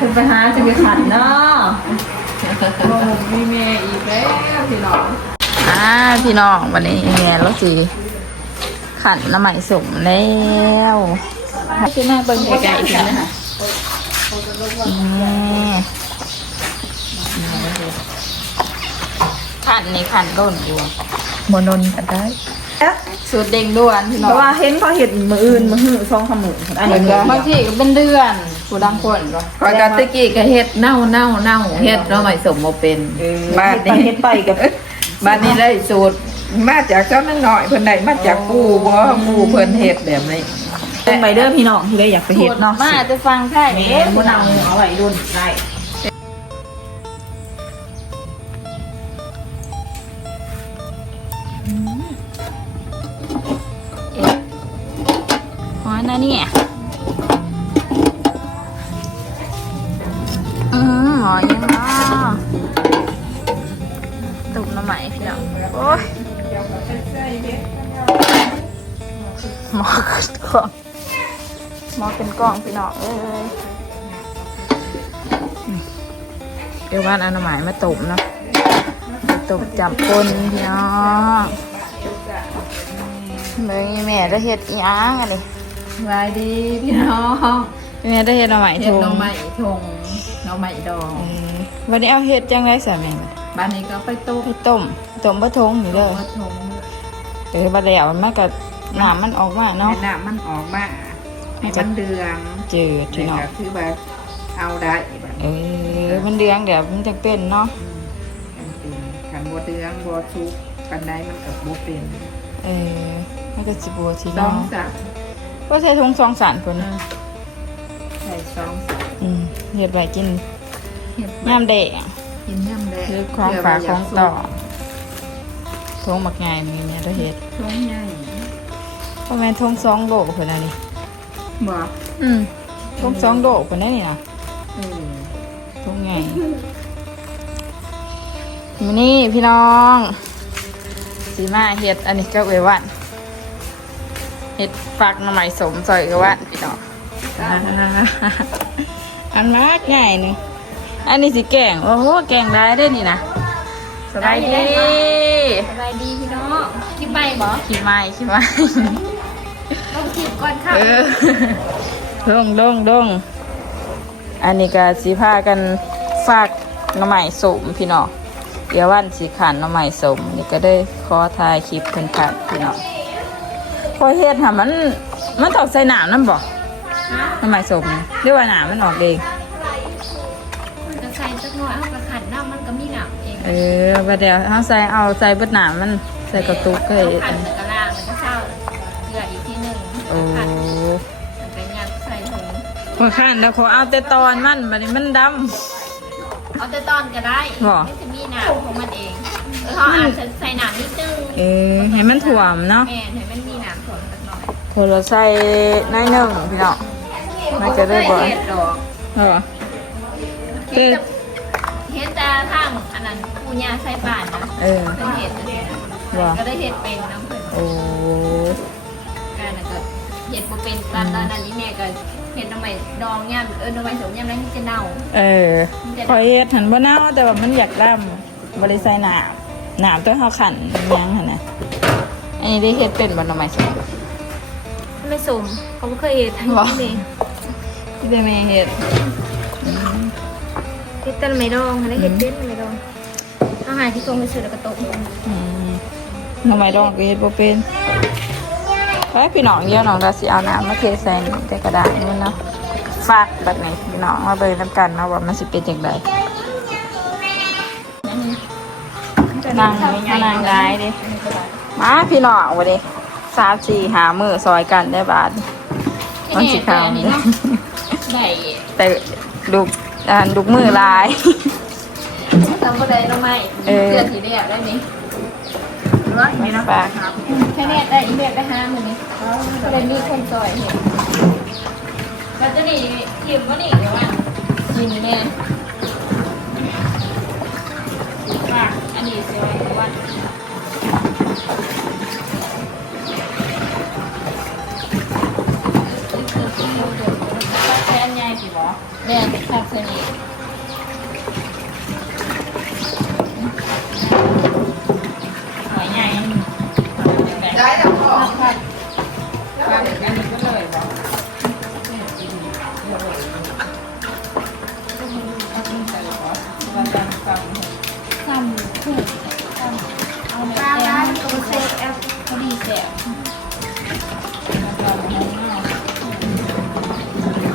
คุณไปหาจะไปขันเนาะโอ้มีแม่อีกแล้วพี่น้องอ่าพี่น้องวันนี้แง่แล้วสิขันน้ำใหม่สมแล้วคือแม่เบิ่งไกลๆทีนะคะนี่ขันนี่ขันต้นอยู่บนนกันได้ สูตรเด้งด่วนพี่เพน้องราะว่าเห็นเขาเห็ดมืออื่นมือหื้อซองขมืออันนี้ก็บางทีก็เป็นเดือนผู้ดังคนก็ปกติกี้ก็เฮ็ดเน่าเน่าเน่าเฮ็ดเนาะไม่สมบ่เป็น บ้านนี้เห็ดไปกับบ้านนี้ได้สูตรมาจากเจ้านั่นหน่อยเพิ่นได้มาจากปู่บ่ปู่เพิ่นเฮ็ดแบบนี้เป็นไปเด้อพี่น้องที่ได้อยากไปเห็ดเนาะมาจะฟังใช่แม่มะนาวเอาไว้รุ่นได้ เดี๋ยวว่านเอาน้ำไหมมาตุ่มเนาะตุ่มจับคนพี่น้องเมื่อแม่ได้เห็ดอีหยังอันนี้สบายดีพี่น้องแม่ได้เห็ดหน่อไม้เฮ็ดถุหน่งอไม้ทงหน่อไม้ดองเออวันนี้เอาเห็ดจังไรสามีบัดบ้านนี้ก็ไปต้มไปต้มต้มบะทงนี่เลยมาทงเออบัดแล้วมันกับน้ำมันออกมาให้เนาะน้ำมันออกมาให้มันเดืองจืดพี่นี่น้องก็คือแบบเอาได้แบบเออ มันเดืองเดี๋ยวมันจะเป็นเนาะคันบัวเดืองบัวซุกกันได้มันกับบัวเป็น เออมันก็สิบัวทีสอเนาะงสับก็ใช้ทงสองสารคนใส่สองสับอืมเห็ดใบกินเห็ดย่ำแดงกินย่ำแดงคือความฝากของต่อทงหมักไงมีเนี่ยได้เห็ดท้องใหญ่ประมาณทงสองโลกคนนั้นนี่บอกอืมทงสองโลกคนนั้นนี่นะเออ ทงไงมานี่พี่น้องสีมาเห็ดอันนี้ก็เววันเห็ดฝักหน่อไม้สมซอยกวันพี่น้องอันมากง่ายหนึงอันนี้สิแกงโอ้โหแกงได้ได้นี่นะสบายดีสบายดีพี่น้องคิดไปบอขี้ไม้ขี้ไม้ต้องคิดก่อนค่ะเออดงดงดง อันนี้ก็สีผ้ากันฝากหน่อไม้สมพี่น้องเดี๋ยววันสีขันหน่อไม้สมนี่ก็ได้ขอถ่ายคลิปเพิ่นขัดพี่น้องพอเฮ็ดค่ะมันมันตอกใส่หนามนั่นบ่หน่อไม้สมนี่หรือว่าหนามมันออกเองจะใส่สักหน่อยเอากระขันน้ำมันก็มีหนักเองเออประเดี๋ยวเอาใส่เอาใส่เบดหนามมันใส่กระตุกก็เอาเฮ็ดขันแล้ว มาขันแล้วขอเอาแต่ตอนมันบัดนี้มันดเอาแต่ตอนก็ได้หรอไม่จะมีหนามของมันเองเออเขาอาจจะใส่หนามนิดนึงำเออให้มันถ่วมเนาะแม่ให้มันมีหนามถ่วมสักหน่อยเธอเราใส่น้อยหนึ่งพี่น้อง มันจะได้บ่เห็ดดอกเออเห็ดแต่เห็ดแต่ทางอันนั้นปูญาใส่ป่านนะเออ เป็นเห็ดอันนี้นะบ่ก็ได้เห็ดเป็นน้ำเพิ่น โอ้ การน่ะก็เห็ดบ่เป็นตอนตอนนั้นนี่แม่ก็เห็ดหน้ำใหม่ดองย่ำเออหน้ำใหม่สมย่ำแล้วมันจะเน่าเออคอยเฮ็ดหันบ่เน่าแต่ว่ามันอยากดำบ่ได้ใส่หนามหนามต้องเฮาขันยังหั่นน่ะอันนี้ได้เฮ็ดเป็นบ่หน่อไม้สมไม่สมเขาไม่เคยเห็ดหรอนี่ที่ได้แม่เฮ็ดเห็ดแต่ไม่ดองอะไรเห็ดเป็นไม่ดองอาหารที่ทรงไปซื้อแล้วก็ตกอืมหน่อไม้ดองก็เฮ็ดบ่เป็น ไปพี่น้องเดี๋ยวน้องราสิเอาน้ำมาเทใส่ในกระดาษนี่เนาะฝากแบบนี้พี่น้องมาเบิ่งนํกันเนาะว่ามันสิเป็นจังไดนั่งมานั่งได้เดิมาพี่น้องวันนี้สามสี่หามือซอยกันได้บาทมันสิขาวนี่เด้อเนาะได้แต่ลูกอ่านลูกมือลายทำอะไรเราไม่เออเลือดสีแดงได้ไหม ร้อยไม่นะฝากแค่เนี้ยได้อีเมลได้ห้าหมื่นนี่ก็เลยมีคนซอยเห็นแล้วจะหนี่ยืมว่านี่เดี๋ยวว่ายินแน่ฝากอันนี้เสียว้ว่าแฟนใหญ่สิบ่แม่ผักเสน่ห์ ห อยใหญ่ได้แล้วก็ผัดผัดปลาเด็กอันนี้ก็เลยบอกทำขึ้นทำเอาเนื้อแกงตัวเซ็กแอปพอดีแซ่บ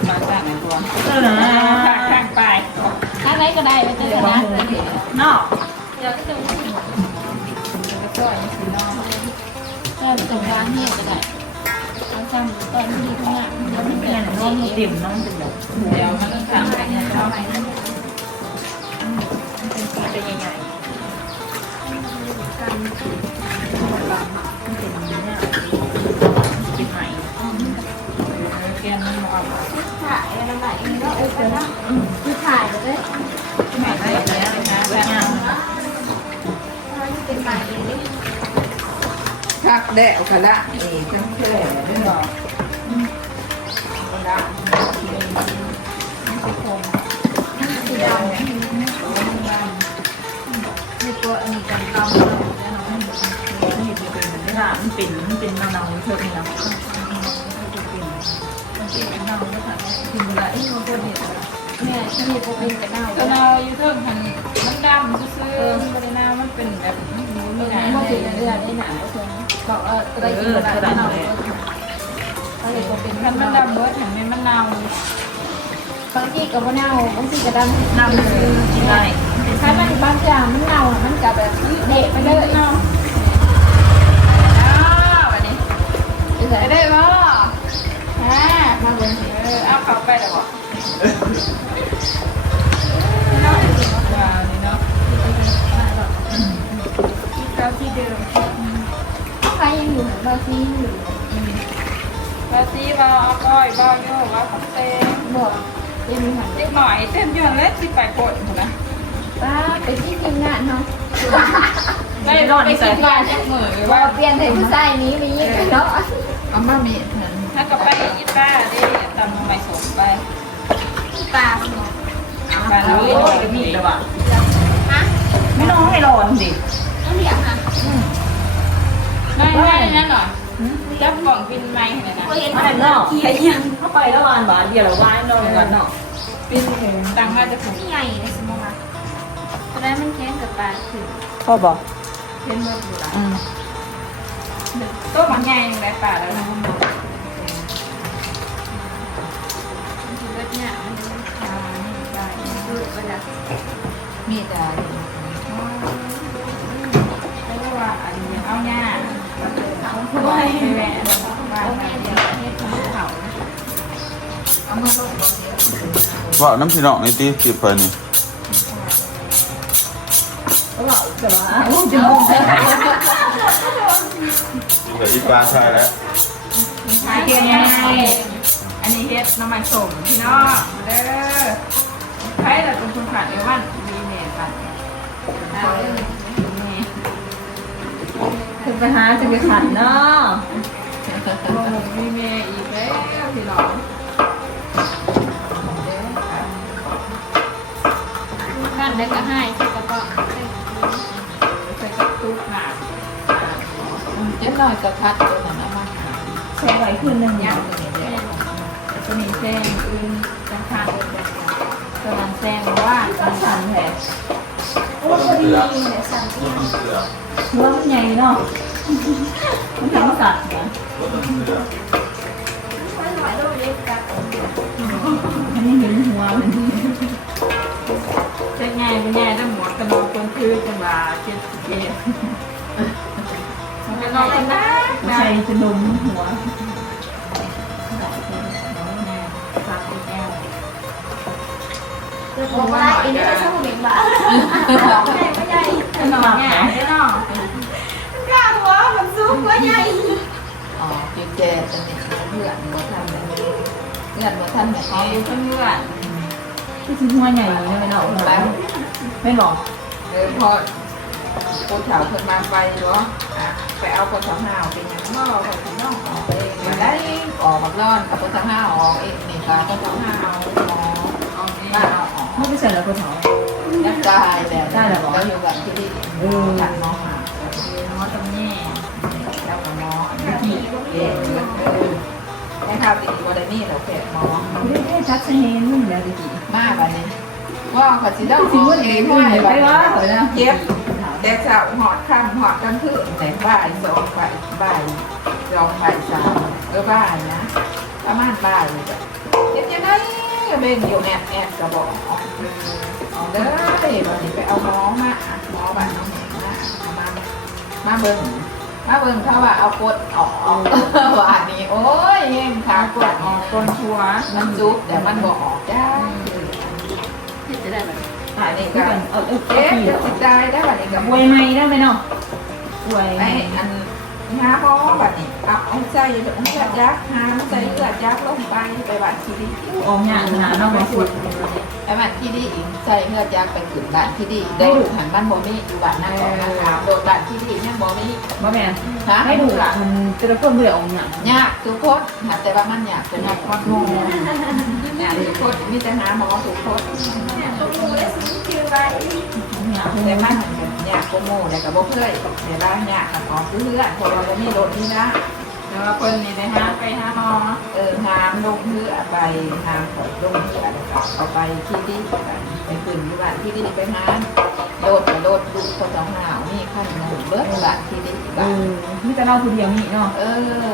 มาจากไหนตัวเออนะข้างไปถ้าไรก็ได้ไปเจอกันะนาะเดี๋ยวจะ ตรงกลางเนี่ยก็ได้เอาจำตอนที่ทำงานเดี๋ยวมันเป็เป็นนอย่างน้องงเด็ติ่มน้องเป็นแบบเดี๋ยวมันต้องสั่งไปเนี่ยชอบเป็นใหญ่ๆกินใหม่แกนมันมองถ่ายอะไรใหม่เองก็เออเนะคือถ่ายไปเลยได้แล้วนะแบบเป็นใหม่เอง คักแดวกะละนี่จังแค่ได้หรอละสีดำเนี่ยนี่ตัวอันนี้กันตำแล้วน้องนี่เป็นนี่ล่ะมันเป็นมันเป็นเนาๆเพิ่มเนี่ยมันเป็นเนาๆนะคะกินเวลาเอ้ยมันก็เนี่ยเนี่ยที่มีโปรตีนกับเน่าตอนเราอยู่เทิงหันมันดำซื้อมันบริณามันเป็นแบบนี้เอไม่ได้เมื่อได้หนาก็คือ บอกว่าอะไรกินอะไรเน่าอะไรก็เป็นมันมันดำเบิร์ดเห็นไหมมันเน่าบางทีกับว่าเน่าบางทีกับดำน้ำคือกินได้ถ้ามันบางอย่างมันเน่ามันกับแบบเด็กไปเลยเนาะได้ว่าอ่ามาบนเออเอาเขาไปแล้วบ ยังอยู่บางทีว่าซีบอเอาก้อยบอโย่บอขับเต้บอกยังมีหันเล็กหน่อยเต้นยอนเล็กสิไปกดนะป้าไปที่ทีมงานเนาะไม่รอดในส่ผ้าแจ็คมือว่าว่าเปลี่ยนถึงไส้ชายนี้ไปยิ่งเนาะเอามามีถ้าก็ไปอีป้าดิตำใหม่สมไปตาไปแล้วโอ้มีแล้วว่ะฮะไม่น้องให้รอนสิต้องเรียกค่ะ ไม่ไม่นั่นหรอจับกล่องบินไม้เห็นไหมนะเห็นอันเนาะแค่ยังเข้าไปแล้ววานบาทเดียวแล้ววานนอนกันเนาะบินตังมาจะถูกใหญ่เลยสมองตอนนั้นมันแข้งกับปลาคือพ่อบอกเล่นเมื่อไหร่อืมตัวมันใหญ่ยังไงป่าแล้วนะคือเลือดเนี่ยมันอ่านี่ได้ดูเวลามีดาไม่รู้ว่าอันนี้เอาหน้าเอาถ้วย ไปแหวนบ้านเอาแม่เดี๋ยวเฮ็ดของเขาเอามาลงว่าน้ำพี่น้องในตีสิบเพิ่นนี่ก็บอกจะว่าโอ้จะมองกินกับอีปลาใช่แล้วไม้เทียนอันนี้เฮ็ดน้ำมันสมพี่น้องเด้อใครแต่เป็นคนขาดเอวันมีเมย์กัน ถึงไปหาจะไปขันเนาะโอ้มีเมย์อีกแล้วพี่น้องขั้นแล้วก็ให้ใส่กระเป๋าใส่กระตุกหนาเจ๊น้อยก็คัดตัวนั้นเอามาใช้ไว้คืนหนึ่งยัยังงตัวนี้ตัวนี้แซงอื่นจังคันตัวนั้นแซงว่าก็สั่นแผล โอ้พอดีเนี่ยสั่งที่หัวมันใหญ่เนาะมันทำสัตว์นะไม่หน่อยต้องเล็กกับอันนี้เห็นหัวมันจะง่ายไม่ง่ายถ้าหมวกกระบอกคนคือจังหวะเจ็ดเจ็ดมันก็ได้นะใช่จะดมหัว บอกว่าอันนี้ก็ช่างหมิ่นบ้าใหญ่ไม่ใหญ่ขนมง่ายเนาะกล้าหัวมันสูงว่าใหญ่อ๋อกินแกจะเนี่ยเพื่อนบ่ทันเลยเพื่อนบ่ทันแม่ขอดูเพื่อนที่ชิ้นหัวใหญ่เลยไม่หรอกแล้วไม่บอกเออพอคนแถวคนมาไปเนาะอะไปเอาคนสองห้าวเป็นยังบ่คนสองน้องออกไปมาได้ออกบักร้อนเอาคนสองห้าวออกเองนี่ค่ะคนสองห้าวออกเอานี่ยมาเอาออก ไม่ไปใส่แล้วก็ถอดยักได้แล้วได้แล้วเหรอแล้วอยู่กับที่นี่เออถัดน้องมาน้องตรงนี้แล้วก็น้องอันนี้เก่งเออให้ข้าวติดวอร์นี่เราแขกน้องไม่ได้ชัดเจนนู่นแล้วดิมากอันนี้ว่าเขาสิต้องสิว่าเองด้วยไปวะเหรอนะเย็บแต่เช้าหอดค่ำหอดกลางคืนแต่บ่ายสองบ่ายบ่ายสองบ่ายสามเออบ่ายนะประมาณบ่ายเลยจ้ะเย็บยังไง เบ่งอยู่แอบแอบกระบอกเอาเด้อวันนี้ไปเอาหมอมาหมอบ้านน้องแหมาเอามามาเบิ่งมาเบิ่งเขาว่าเอากดออกว่าอันนี้โอ้ยเองขากดออกกนชัวมันจุบแต่มันบอกออกได้จะได้แบบอันนี้ก็เออเอ๊ะจะติดใจได้แบบนี้กับวยไหมได้ไหมเนาะวยไออัน หาหมอแบบนี้เอาเอาใส่เลือดยักษ์หาใส่เลือดยักษ์ลงไปไปบัตรทีดีออกงานหาน้องมาสุดไปบัตรทีดีอีกใส่เลือดยักษ์ไปถึงบัตรทีดีได้ดูหันบ้านบอมี่อยู่บัตรนั่งก่อนนะครับโดนบัตรทีดีเนี่ยบอมี่บ่แม่ฮะให้ดูละมันจะระเพิ่มเบื่อออกเนี่ยยากทุกคนหาแต่ว่ามันยากเป็นยากความงงยากทุกคนมีแต่หาหมอทุกคนเนี่ยตัวมูได้ซื้อคือไว้ แต่มันเหมือนกันเนี่ยโกโม่แต่กับโบเพื่อยเดี๋ยวบ้าเนี่ยขัดออกซื้อเพื่อนพอเราจะมีรถนี่นะแต่ว่าคนนี่ได้ฮะไปหาหมอเออหามลงเพื่อไปหามขอลงเพื่อแล้วก็เอาไปที่ดีกันไปขึ้นที่บ้านที่ดีไปหามโดดไปโดดดูคนสองหาวนี่ขั้นหนึ่งเบิร์ดบ้านที่ดีเอบ้านอมีแต่เราคนเดียวนี่เนาะเออ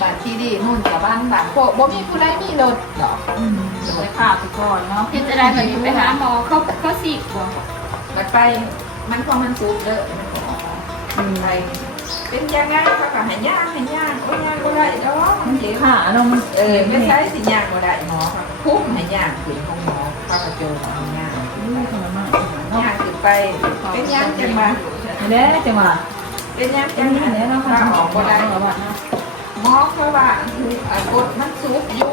บ้านที่ดีนู่นกับบ้านบ้านโคบ่มีผู้ใดมีรถดอกไปข่าวไปก่อนเนาะเห็นจะได้แบบนี้ไปหาหมอเขาเขาสิบ่ มันไปมันพอมันสูบเด้อมันก็ออกไปเป็นยังไงเขาก็ให้ย่างให้ย่างโอ้ยย่างก็ได้ดอกมันเจ็บขาเนาะมันเออไม่ใช่สิย่างก็ได้หมอครับพุ่มให้ย่างขึ้นของหมอข้ากระโจนให้ย่างนี่ทรมานย่างขึ้นไปเป็นย่างจังมาเด้จังหวะเป็นย่างจัจังงนี้มาเนี่ยเนาะเนาะค่ะออกก็ได้ประวัติเนาะหมอเขาว่าคืออะกดมันซุกอยู่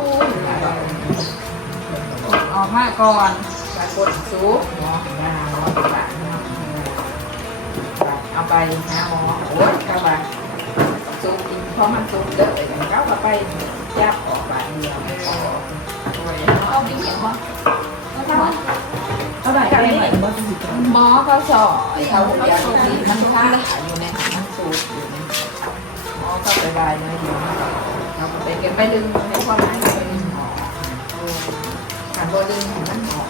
ออกมาก่อน ปรากฏซุกหมอหาหมอไปบ้า เนาะเอาไปหาหมอโอ้ยเขาว่าซุกอีกเพราะมันซุกเด้อเขาก็ไปจับออกบาดเดียวเอาไปเห็นบ่เท่าไหร่ได้ไหมบ่สิบหมอเขาสอนเขาเรียนที่มันค้าอยู่ในมันสูดอยู่ในหมอเขาไปบายเลยอยู่เราไปเก็บไปดึงในความหมายไปดึงหมอการโดนดึงของมันหมอ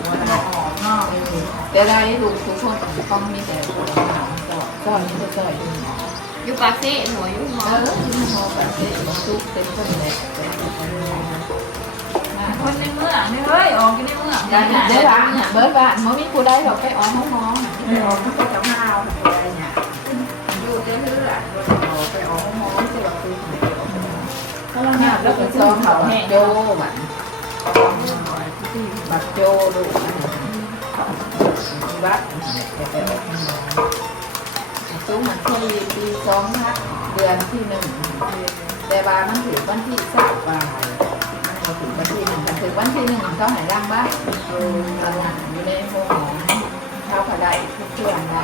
ว่าได้ออกนอกแต่ได้ลูทุกคนต้องมีแต่คนหมอสอนสอนที่จะสอนดึงหมออยู่ปากเซ่หัวอยู่หมอเออดึงหมอแบบนี้ทุกเป็นคนแหละเป็นคนนในเมืองนี่เฮ้ยออกกันในเมืองได้ได้บ้านเบิร์ดบ้านหมอมีผู้ได้หรอกไปออกห้องหมอไปออกเขาก็จะมาเอาอะไรเนี่ยอยู่เรื่อยๆไปออกหมอที่แบบคือไหนออกหมอก็ลังเนี่หายแล้วก็ซ้อมมเขาเขาแห้แห้งงโจบันบัตโจลูก ไปออกหมอซุ้มมันที่ปีสองพันเดือนที่หนึ่งแต่บามันถือวันที่สามปลายมันถือวันที่หนึ่งมันถือวันที่หนึ่งเขาหายร่างบ้านเราอยู่ในห้องหมอเข้ากระไดทุกเรื่องได้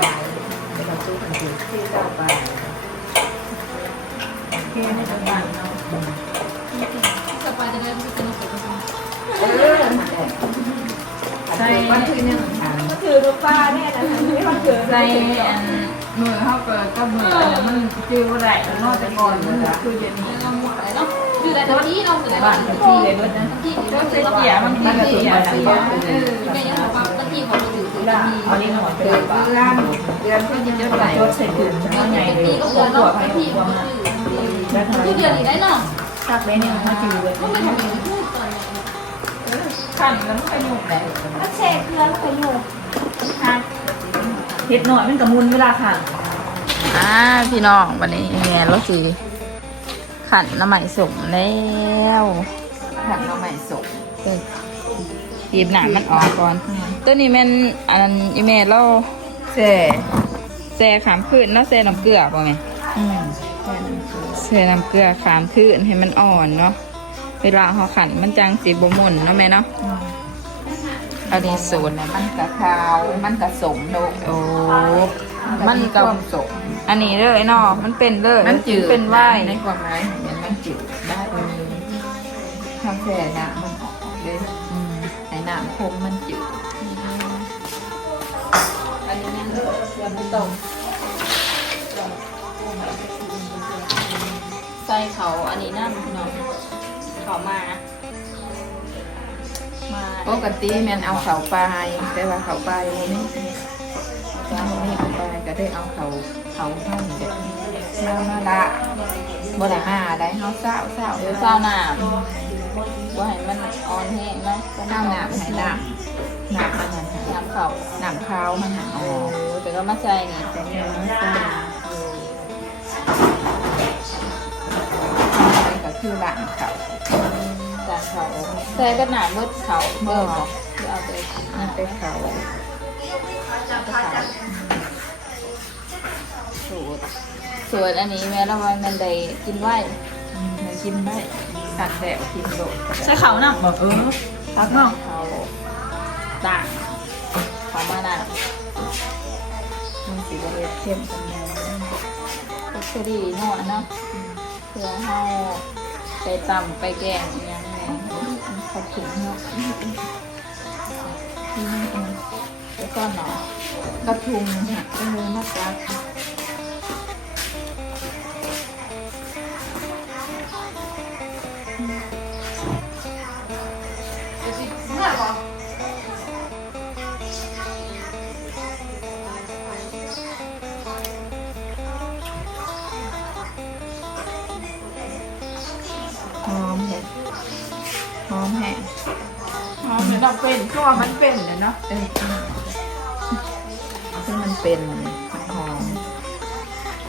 แต่เราซุ้มมันถือที่เก้าปลายแค่ในจังหวัดเนาะสบายจะได้ไม่เป็นสุขภาพเออใช่วันที่หนึ่ง ค่ะคือลูกป้าแน่นะไม่มันเกิดใจอันมือเข้าเปิดก็มือแล้วมันฟิวไหลแล้วนอกจากก่อนมันคือเดี๋ยวนี้เราหมดเลยเนาะอยู่แต่ที่เราอยู่แต่บ้านที่ที่เลยด้วยนะที่ก็เสียเสียบางทีก็เสียเสียเออแม่ยังบอกว่าที่เขาอยู่คือละมีเอานี่หน่อยไปเดืเลอนยป้าเดือนเดือนที่จะใส่รถใส่ถุงทั้งไงเลยที่ก็หัเดือนปวเนาะดไปที่หัวเขามาอยู่แล้วทำไมที่เดือนนี้ได้เนาะตักเลยเนี่ยมาจืดเลยก็ไม่ทำอย่างนี้พูดตอน ขันแล้วมันไปหนุกแหละก็แชร์เพื่อนแล้วไปอยู่เห็ดหน่อยมันกับมุนเวลาค่ะอ่าพี่น้องวันนี้แม่เราสิขันน้ำใหม่สมแล้วผักน้ำใหม่สดหยิบหนามมันออกก่อน ตัวนี้แม่นอันอีแม่เราแช่แซ่ขามคืนเนาะแซ่น้ำเกลือป่ะแม่อืมแซ่น้ำเกลือขามคืนให้มันอ่อนเนาะ เวลาเขาขันมันจังสีบหมุนเนาะแม่เนาะอันนี้สูตรมันกะขาว มันกะสมโดโอ้มัมันนกักับบสมอันนี้เลยเนาะมันเป็นเลยมันจืดเป็นไหวในความหมายมันมันจืดได้ทำแช่น้ำมันออกเลยอืมไอ้น้ำผมมันจืดอันนี้แม่นเสียบตรงใส่เขาอันนี้น้ำพี่น้องเขามามาปกติแม่นเอาเขาปลายแต่ว่าเขาปลายโมนี่จ้าโมนี่เขาปลายก็ได้เอาเขาเขาเท่านี้เด็กเช้ามาละบ่ได้มาได้เฮาเศร้าเศร้าเดี๋ยวเศร้าหนามว่าให้มันอ่อนแห้งเนาะเศร้าหนามให้หนามหนามมันหันน้ำเขาหนามขาวมันหันโอ้แต่ก็มาใส่นี่แต่เนี่ยมันใส่ก็คือหลานเขา จานเขาใส่ก็หนาเบิดเขาเบิดเนาะเดี๋ยวเอาไปมันเป็นเขาสูตรส่วนอันนี้แม่ละวันมันได้กินไหวมันกินได้ตัดแดดกินโดดใช้เขาหนักบอกเออพักเนาะเขาต่างเขามาหนามันสีบริเข้มกันเลยก็คือดีเนาะเนาะเพื่อเฮาไปตำไปแกงอหยัง ไงเขาถึงเนาะแล้วก็หนอกระทุงเนี่ยเป็นมือมาจาก อมแฮะอ๋อไม่ต้องเป็นก็มันเป็นเลยเนาะเออคือมันเป็นมันหอม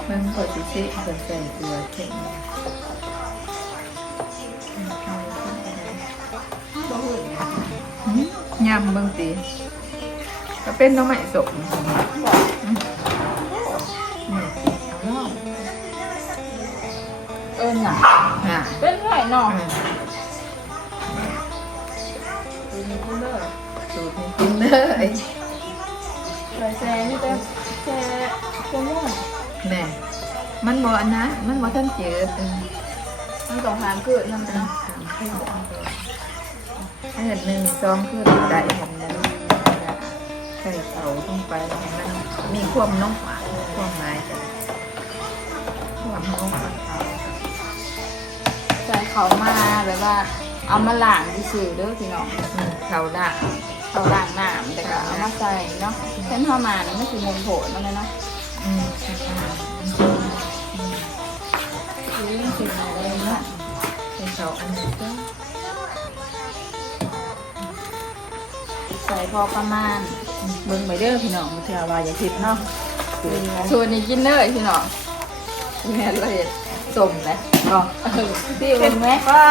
เบิ่งกดสิสิเพิ่นใส่เกลือเข่งยำเบิ่งตีก็เป็นหน้องใหม่สมอืมนี่เอาล่ะเอิญน่ะอะเป็นไผ่หนออะ สูตรนี้กินเลยใส่แซ่นี่แต่แซ่โคม่นแน่มันบ่อันนะมันบ่ทันจืดเออมันสองทางคือน้ำตาลถ้าเกิดหนึ่งสองคือได้ของนั้นใส่เสาลงไปให้มันมีความนุ่มหวานความหมายกันความนุ่มของเขาใส่เขามาแบบว่าเอามาล้างซื่อๆเด้อพี่น้องอืมเขาละ เขาล้างน้ำแต่ก็เอามาใส่เนาะเส้นข้าวมานี่มันคือมุมโผล่นั่นเลยเนาะอืมใช่ค่ะคือสิ่งอะไรเนาะเป็นเขาอันนี้ก็ใส่พอประมาณเบิ่งไปเด้อพี่น้องมุทยาวาอย่าผิดเนาะส่วนนี้กินเลยพี่น้องแม่เลยสมเลยเนาะเออพี่เห็นไหมว้า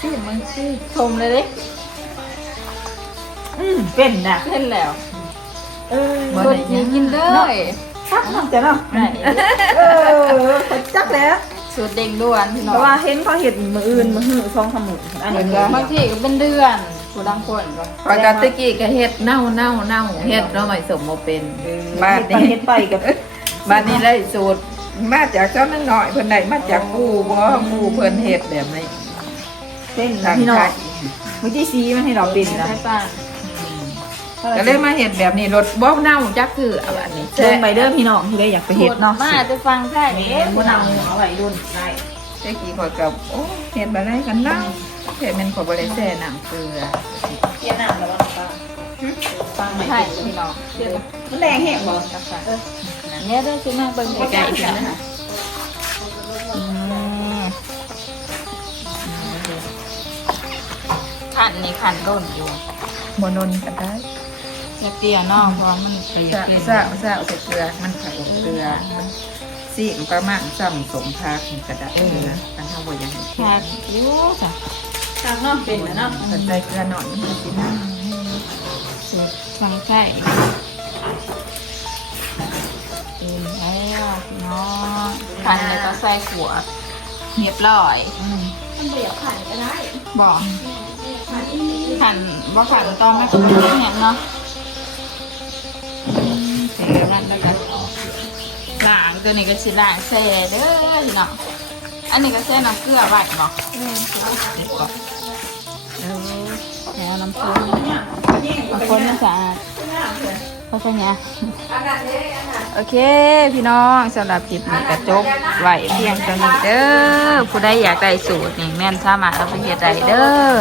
พี่มันพี่ชมเลยดิอืม เป็นน่ะเล่นแล้วเออบ่ส่วนได้นี้ยังกินเลยชักน้ำจะเนาะไหนเออจักแล้วสูตรเด้งด่วนพี่น้อเพงราะว่าเห็นเขาเห็ดมืออื่นมือหื้อซองขมุนอันนี้ก็บางทีก็เป็นเดือนผู้ดังคนก็ปกติกี้ก็เฮ็ดเน่าเน่าเน่าเฮ็ดเนาะไม่สมบ่เป็นบ้านเฮ็ดไปนี้เฮ็ดไปกับบ้านนี้ได้สูตรมาจากเจ้านั่งหน่อยเพิ่นได้มาจากกูบ่กูเพิ่นเฮ็ดแบบนี้เป็นทางพี่น้อไทงยเมื่อกี้ซีมันให้เราเป็นนะ ใช่ป่ะ ก็เลยมาเฮ็ดแบบนี้รถบ่เน่าจักคือเอาอันนี้เดินไปเด้อพี่น้องที่ได้อยากไปเห็ดเนาะมาจะฟังแค่นี่นี้พวกเราเอาไว้รุ่นได้แต่กี้ข่อยก็โอ้เฮ็ดบ่ได้กันเน่าเฮ็ดมันข่อยบ่ได้แช่น้ำเกลือเกียร์หนักแล้วป้าฟังใหม่ใช่พี่น้องเดี๋ยวมันแดงแห้งบ่กาแฟเนี่ยได้ซื้อมาเบิ่งใกล้ๆกันนะคะขันนี่ขันร่นอยู่บ่นนกันได้ เตี้ยๆเนาะเพราะมันเปซะรี้ยวซะซะเอาแต่เกลือ มันไข่เกลือมันสิประมาณซ้ำสมพักนี่ก็ได้เกลือกันเฮาบ่อยังให้ๆเค็ผัมกอยู่จ้ะทางเนาะเป็นนะเนาะสนใจเกลือหน่อยมันสินะสูตรฟังใช่เป็นแล้วพี่น้องขันเลยก็ใส่ขวดเรียบร้อยมันเบียบขันก็ได้บอกขันบ่ขันต้องไม่ต้องเห็นเนาะ ตัวนี้ก็สิล้างแซ่เด้อพี่น้องอันนี้ก็แซ่น้ำเกลือไว้เนาะแม่นเด็ดก่อนแล้วแล้วน้ำส้มเนี่ยไปเอาคนมันสะอาดเพราะฉะนั้นโอเค พี่น้องสำหรับคลิปนี้ก็จบไว้เพียงเท่านี้เด้อผู้ใดอยากได้สูตรนี่แม่นสามารถเอาไปเฮ็ดได้เด้อ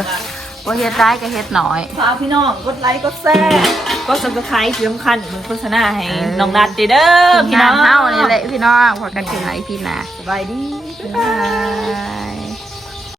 บ่เฮ็ดร้ายก็เฮ็ดน้อยฝากพี่น้องกดไลค์กดแชร์ กดซับสไครต์ที่สำคัญมึงโฆษณาให้น้องนัดเด้อทีมพี่งาน้อนงเฮานี่แหละพี่น้องพอกันถึงไหนพี่นะสบายดีบ๊ายบาย